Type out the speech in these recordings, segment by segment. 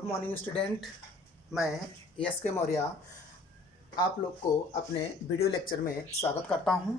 Good morning student. मैं yes के मौर्य आप लोग को अपने वीडियो लेक्चर में स्वागत करता हूं।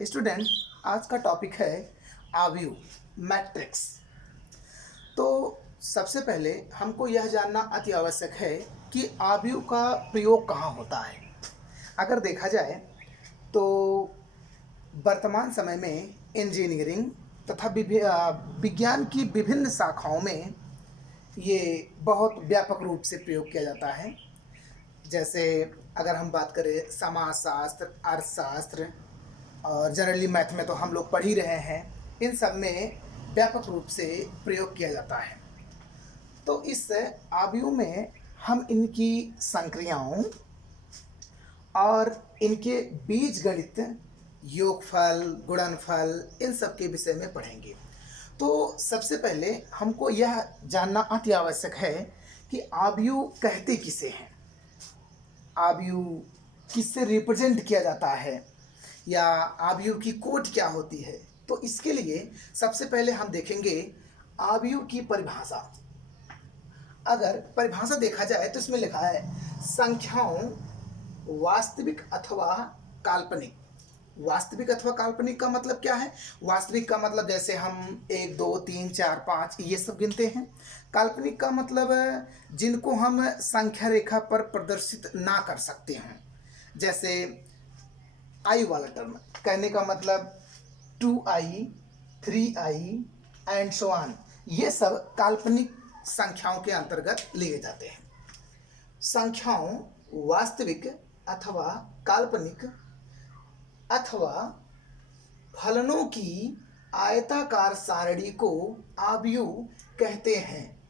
स्टूडेंट, आज का टॉपिक है आव्यूह मैट्रिक्स। तो सबसे पहले हमको यह जानना अति आवश्यक है कि आव्यूह का प्रयोग कहाँ होता है। अगर देखा जाए तो वर्तमान समय में इंजीनियरिंग तथा विज्ञान की विभिन्न शाखाओं में ये बहुत व्यापक रूप से प्रयोग किया जाता है। जैसे अगर हम बात करें समाजशास्त्र, अर्थशास्त्र और जनरली मैथ में तो हम लोग पढ़ ही रहे हैं, इन सब में व्यापक रूप से प्रयोग किया जाता है। तो इस आव्यूह में हम इनकी संक्रियाओं और इनके बीजगणित, योगफल, गुणनफल, इन सब के विषय में पढ़ेंगे। तो सबसे पहले हमको यह जानना अति आवश्यक है कि आव्यूह कहते किसे हैं, आव्यूह किससे रिप्रेजेंट किया जाता है, या आव्यूह की कोट क्या होती है। तो इसके लिए सबसे पहले हम देखेंगे आव्यूह की परिभाषा। अगर परिभाषा देखा जाए तो इसमें लिखा है संख्याओं वास्तविक अथवा काल्पनिक। वास्तविक अथवा काल्पनिक का मतलब क्या है? वास्तविक का मतलब जैसे हम 1 2 3 4 5 ये सब गिनते हैं। काल्पनिक का मतलब जिनको हम संख्या रेखा पर प्रदर्शित ना कर सकते हैं। जैसे आई वाला टर्म कहने का मतलब 2i, 3i and so on, ये सब काल्पनिक संख्याओं के अंतर्गत लिए जाते हैं। संख्याओं वास्तविक अथवा काल्पनिक अथवा फलनों की आयताकार सारणी को आव्यूह कहते हैं।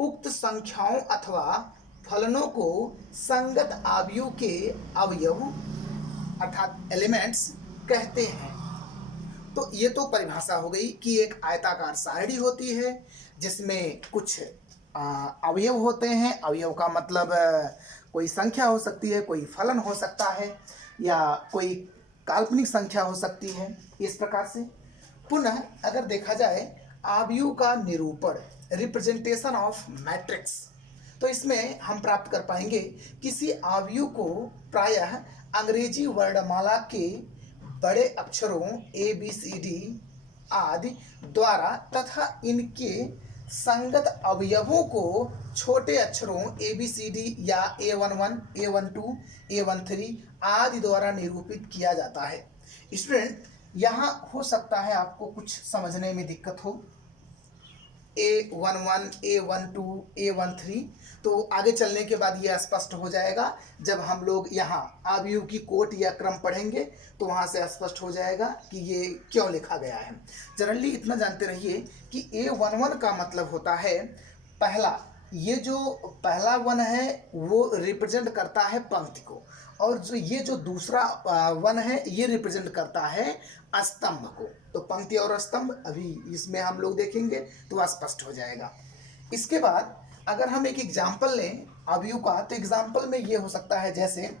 उक्त संख्याओं अथवा फलनों को संगत आव्यूह के अवयव अर्थात एलिमेंट्स कहते हैं। तो ये तो परिभाषा हो गई कि एक आयताकार सारणी होती है जिसमें कुछ अवयव होते हैं। अवयव का मतलब कोई संख्या हो सकती है, कोई फलन हो सकता है, या कोई काल्पनिक संख्या हो सकती है। इस प्रकार से पुनः अगर देखा जाए आव्यूह का निरूपण, रिप्रेजेंटेशन ऑफ मैट्रिक्स, तो इसमें हम प्राप्त कर पाएंगे किसी आव्यूह को प्रायः अंग्रेजी वर्णमाला के बड़े अक्षरों ABCD आदि द्वारा तथा इनके संगत अवयवों को छोटे अक्षरों ABCD या A11, A12, A13 आदि द्वारा निरूपित किया जाता है। स्टूडेंट, यहाँ हो सकता है आपको कुछ समझने में दिक्कत हो। A11, A12, A13, तो आगे चलने के बाद ये स्पष्ट हो जाएगा। जब हम लोग यहाँ आव्यूह की कोट या क्रम पढ़ेंगे तो वहाँ से स्पष्ट हो जाएगा कि ये क्यों लिखा गया है। जनरली इतना जानते रहिए कि A11 का मतलब होता है पहला। ये जो पहला वन है वो रिप्रेजेंट करता है पंक्ति को, और जो दूसरा वन है ये रिप्रेजेंट करता है स्तंभ को। तो पंक्ति और स्तंभ अभी इसमें हम लोग देखेंगे तो स्पष्ट हो जाएगा। इसके बाद अगर हम एक एग्जाम्पल लें आव्यूह का, तो एग्जाम्पल में ये हो सकता है जैसे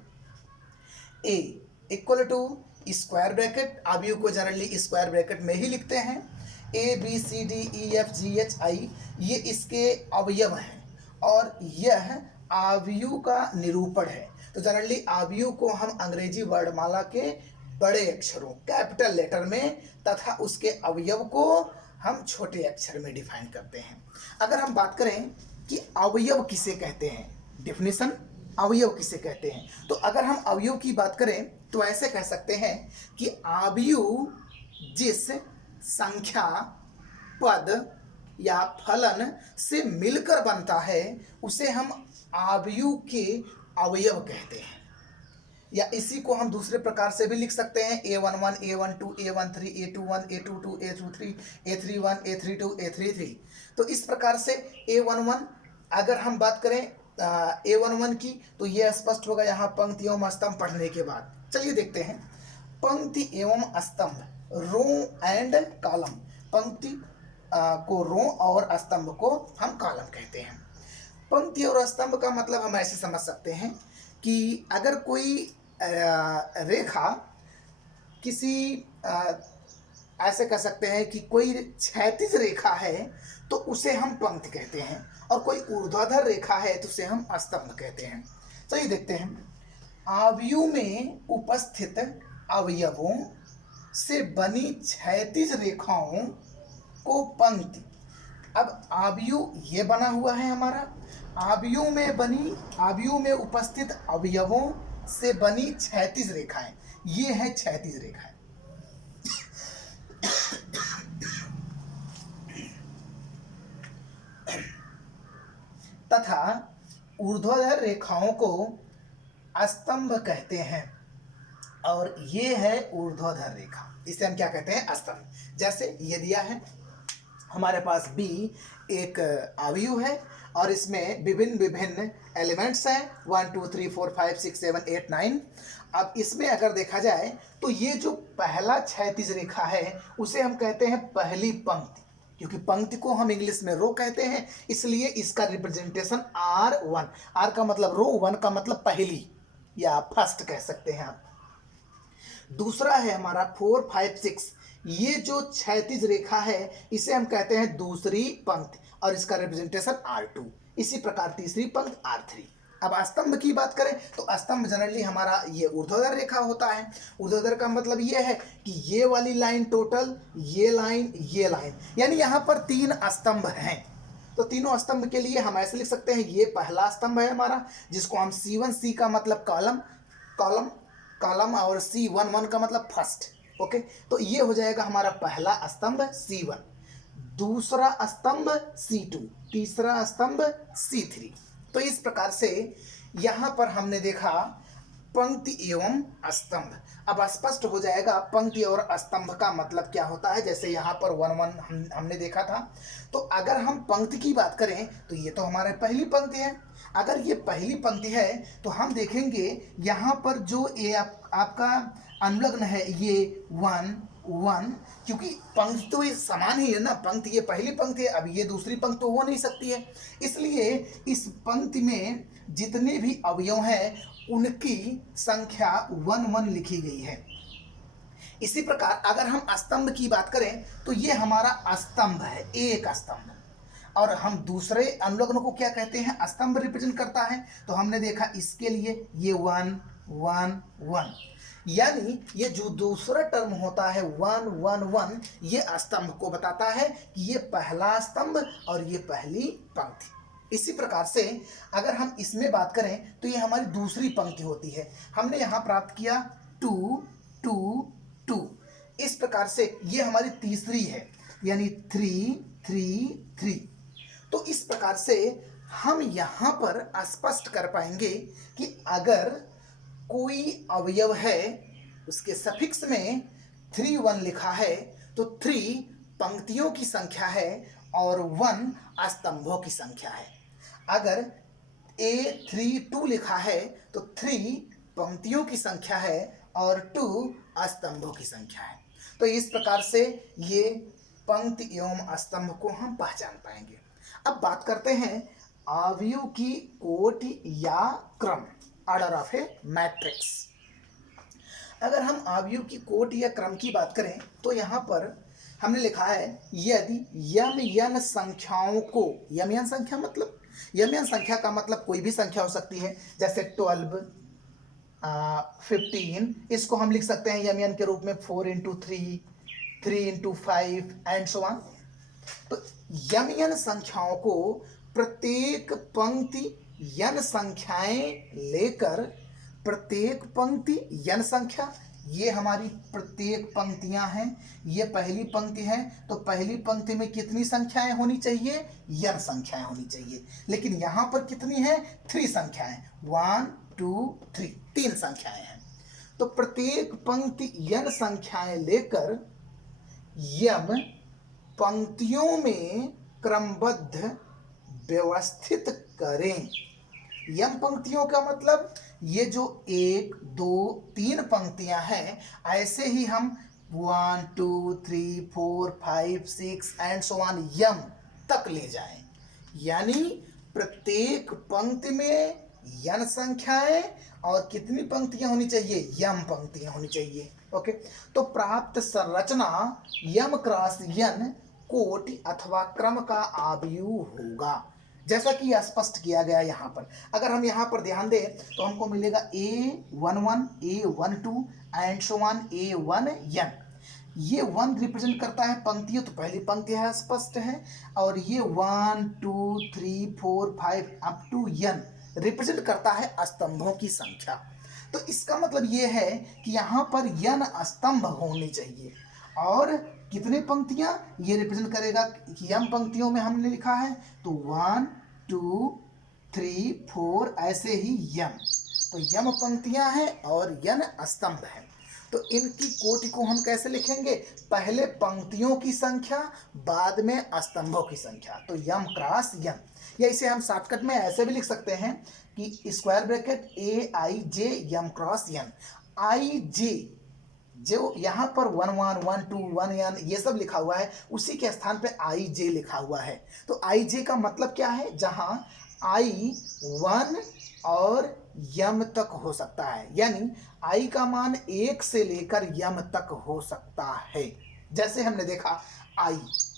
A equal to square bracket. आव्यूह को जनरली स्क्वायर ब्रैकेट में ही लिखते हैं। ABCDEFGHI ये इसके अवयव हैं और यह आव्यूह का निरूपण है। तो जनरली आव्यूह को हम अंग्रेजी वर्णमाला के बड़े अक्षरों कैपिटल लेटर में तथा उसके अवयव को हम छोटे अक्षर में डिफाइन करते हैं। अगर हम बात करें कि अवयव किसे कहते हैं, डेफिनेशन अवयव किसे कहते हैं, तो अगर हम अवयव की बात करें तो ऐसे कह सकते हैं कि अवयव जिस संख्या, पद या फलन से मिलकर बनता है उसे हम आव्यूह के अवयव कहते हैं। या इसी को हम दूसरे प्रकार से भी लिख सकते हैं A11, A12, A13, A21, A22, A23, A31, A32, A33। तो इस प्रकार से A11 अगर हम बात करें A11 की तो ये स्पष्ट होगा यहाँ पंक्ति एवं स्तंभ पढ़ने के बाद। चलिए देखते हैं पंक्ति एवं स्तंभ, रो एंड कॉलम। पंक्ति को रो और स्तंभ को हम कॉलम कहते हैं। पंक्ति और स्तंभ का मतलब हम ऐसे समझ सकते हैं कि अगर कोई रेखा किसी ऐसे कह सकते हैं कि कोई क्षैतिज रेखा है तो उसे हम पंक्ति कहते हैं, और कोई ऊर्ध्वाधर रेखा है तो उसे हम स्तंभ कहते हैं। चलिए देखते हैं, आयु में उपस्थित अवयवों से बनी क्षैतिज रेखाओं को पंक्ति। अब आयु ये बना हुआ है हमारा, आयु में उपस्थित अवयवों से बनी क्षैतिज रेखाएं, ये है क्षैतिज रेखाएं। तथा ऊर्ध्वाधर रेखाओं को स्तंभ कहते हैं, और ये है ऊर्ध्वाधर रेखा, इसे हम क्या कहते हैं? स्तंभ। जैसे ये दिया है हमारे पास बी एक आयु है और इसमें विभिन्न विभिन्न एलिमेंट्स हैं 1 2 3 4 5 6 7 8 9। अब इसमें अगर देखा जाए तो ये जो पहला क्षैतिज रेखा है उसे हम कहते हैं पहली पंक्ति, क्योंकि पंक्ति को हम इंग्लिश में रो कहते हैं, इसलिए इसका रिप्रेजेंटेशन R1, R का मतलब रो, 1 का मतलब पहली या फर्स्ट कह सकते हैं आप। दूसरा है हमारा 4 5 6, ये जो क्षैतिज रेखा है इसे हम कहते हैं दूसरी पंक्ति, और इसका रिप्रेजेंटेशन R2। इसी प्रकार तीसरी पंक्ति R3। अब स्तंभ की बात करें तो स्तंभ जनरली हमारा ये ऊर्ध्वाधर रेखा होता है। ऊर्ध्वाधर का मतलब ये है कि ये वाली लाइन टोटल, ये लाइन, यानी यहाँ पर 3 स्तंभ हैं। तो तीनों स्तंभ के लिए हम ऐसे लिख सकते हैं, ये पहला स्तंभ है हमारा जिसको हम C1, C का मतलब कॉलम और C1 का मतलब फर्स्ट। ओके, तो ये हो जाएगा हमारा पहला स्तंभ C1, दूसरा स्तंभ C2, तीसरा स्तंभ C3। तो इस प्रकार से यहाँ पर हमने देखा पंक्ति एवं स्तंभ। अब स्पष्ट हो जाएगा पंक्ति और स्तंभ का मतलब क्या होता है। जैसे यहाँ पर 1 1 हमने देखा था, तो अगर हम पंक्ति की बात करें तो ये तो हमारे पहली पंक्ति है। अगर ये पहली पंक्ति है तो हम देखेंगे यहाँ पर जो ये आपका अनुलग्न है ये 1 1, क्योंकि पंक्ति तो ये समान ही है ना, पंक्ति ये पहली पंक्ति है, अब ये दूसरी पंक्ति तो हो नहीं सकती है, इसलिए इस पंक्ति में जितने भी अवयव हैं उनकी संख्या 1 1 लिखी गई है। इसी प्रकार अगर हम स्तंभ की बात करें तो ये हमारा स्तंभ है, एक स्तंभ, और हम दूसरे अनुलग्न को क्या कहते हैं? स्तंभ रिप्रेजेंट करता है। तो हमने देखा इसके लिए ये 1 1 1, यानी ये जो दूसरा टर्म होता है 1 1 1, ये स्तंभ को बताता है कि ये पहला स्तंभ और ये पहली पंक्ति। इसी प्रकार से अगर हम इसमें बात करें तो ये हमारी दूसरी पंक्ति होती है। हमने यहाँ प्राप्त किया 2 2 2, इस प्रकार से ये हमारी तीसरी है, यानी 3 3 3। तो इस प्रकार से हम यहाँ पर स्पष्ट कर पाएंगे कि अगर कोई अवयव है उसके सफिक्स में 3 1 लिखा है तो 3 पंक्तियों की संख्या है और 1 स्तंभों की संख्या है। अगर A3 2 लिखा है तो 3 पंक्तियों की संख्या है और 2 स्तंभों की संख्या है। तो इस प्रकार से ये पंक्ति एवं स्तंभ को हम पहचान पाएंगे। अब बात करते हैं अवयव की कोटि या क्रम, ऑर्डर ऑफ ए मैट्रिक्स। अगर हम अवयव की कोटि या क्रम की बात करें तो यहाँ पर हमने लिखा है यदि यम यन संख्याओं को, यम यन संख्या मतलब, यम यन संख्या का मतलब कोई भी संख्या हो सकती है, जैसे 12 15, इसको हम लिख सकते हैं यम यन के रूप में 4 × 3 3 × 5 एंड सो ऑन। तो यम यन संख्याओं को प्रत्येक पंक्ति यन संख्याएं लेकर, प्रत्येक पंक्ति यन संख्या, ये हमारी प्रत्येक पंक्तियां हैं, ये पहली पंक्ति है तो पहली पंक्ति में कितनी संख्याएं होनी चाहिए? यन संख्याएं होनी चाहिए। लेकिन यहाँ पर कितनी है? 3 संख्याएं, 1 2 3, 3 संख्याएं हैं। तो प्रत्येक पंक्ति यन संख्याएं लेकर यम पंक्तियों में क्रमबद्ध व्यवस्थित करें। यम पंक्तियों का मतलब ये जो 1 2 3 पंक्तियां हैं, ऐसे ही हम 1 2 3 4 5 6 एंड सो ऑन यम तक ले जाएं। यानी प्रत्येक पंक्ति में यन संख्याएं और कितनी पंक्तियां होनी चाहिए? यम पंक्तियां होनी चाहिए। ओके, तो प्राप्त संरचना यम क्रॉस यन कोटि अथवा क्रम का आव्यूह होगा, जैसा कि स्पष्ट किया गया यहाँ पर। अगर हम यहाँ पर ध्यान दें तो हमको मिलेगा A11 A12 and so on A1n। ये 1 रिप्रेजेंट करता है पंक्तियों, तो पहली पंक्ति है स्पष्ट है, और ये 1 2 3 4 5 अप टू n रिप्रेजेंट करता है स्तंभों की संख्या। तो इसका मतलब ये है कि यहाँ पर n स्तंभ होने चाहिए, और कितने पंक्तियां ये रिप्रेजेंट करेगा कि m पंक्तियों में हमने लिखा है, तो 1 2 3 4 ऐसे ही m, तो m पंक्तियां हैं और n स्तंभ है। तो इनकी कोटि को हम कैसे लिखेंगे, पहले पंक्तियों की संख्या बाद में स्तंभों की संख्या, तो m क्रॉस n। या इसे हम शॉर्टकट में ऐसे भी लिख सकते हैं कि square bracket Aij m cross n। Ij जो यहाँ पर 1 1 1 2 1 n ये सब लिखा हुआ है, उसी के स्थान पे Ij लिखा हुआ है। तो Ij का मतलब क्या है, जहाँ I 1 और यम तक हो सकता है, यानी I का मान 1 से लेकर यम तक हो सकता है। जैसे हमने देखा I,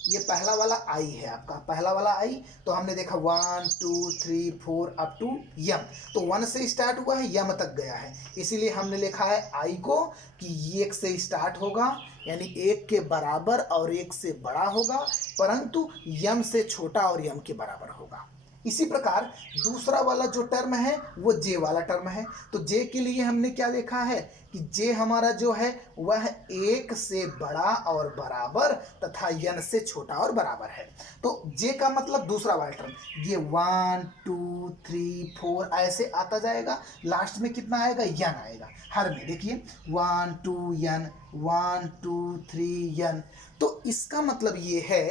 ये पहला वाला I है आपका, पहला वाला I, तो हमने देखा 1 2 3 4 अप टू यम, तो 1 से स्टार्ट हुआ है यम तक गया है, इसीलिए हमने लिखा है I को कि 1 से स्टार्ट होगा, यानी 1 के बराबर और 1 से बड़ा होगा, परंतु यम से छोटा और यम के बराबर होगा। इसी प्रकार दूसरा वाला जो टर्म है वो जे वाला टर्म है, तो जे के लिए हमने क्या देखा है कि जे हमारा जो है वह 1 से बड़ा और बराबर तथा n से छोटा और बराबर है। तो जे का मतलब दूसरा वाला टर्म, ये 1 2 3 4 ऐसे आता जाएगा, लास्ट में कितना आएगा, n आएगा हर में। देखिए 1 2 n 1 2 3 n। तो इसका मतलब ये है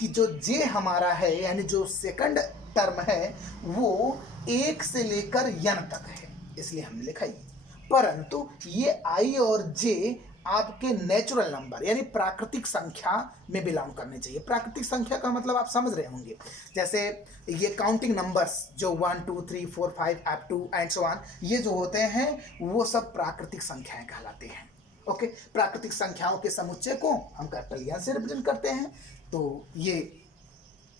कि जो जे हमारा है, यानी जो सेकंड टर्म है, वो 1 से लेकर n तक है, इसलिए हमने लिखा ये। परंतु ये I और J आपके नेचुरल नंबर यानी प्राकृतिक संख्या में बिलोंग करने चाहिए। प्राकृतिक संख्या का मतलब आप समझ रहे होंगे, जैसे ये काउंटिंग नंबर्स जो 1 2 3 4 5 up to and so on, ये जो होते हैं वो सब प्राकृतिक संख्याएं कहलाते हैं। ओके, प्राकृतिक संख्याओं के समुच्चय को हम कैपिटल एन से रिप्रेजेंट करते हैं। तो ये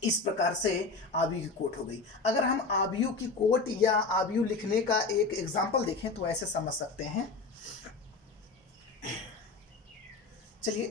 इस प्रकार से आव्यूह की कोट हो गई। अगर हम आव्यूह की कोट या आव्यूह लिखने का एक एग्जाम्पल देखें तो ऐसे समझ सकते हैं। चलिए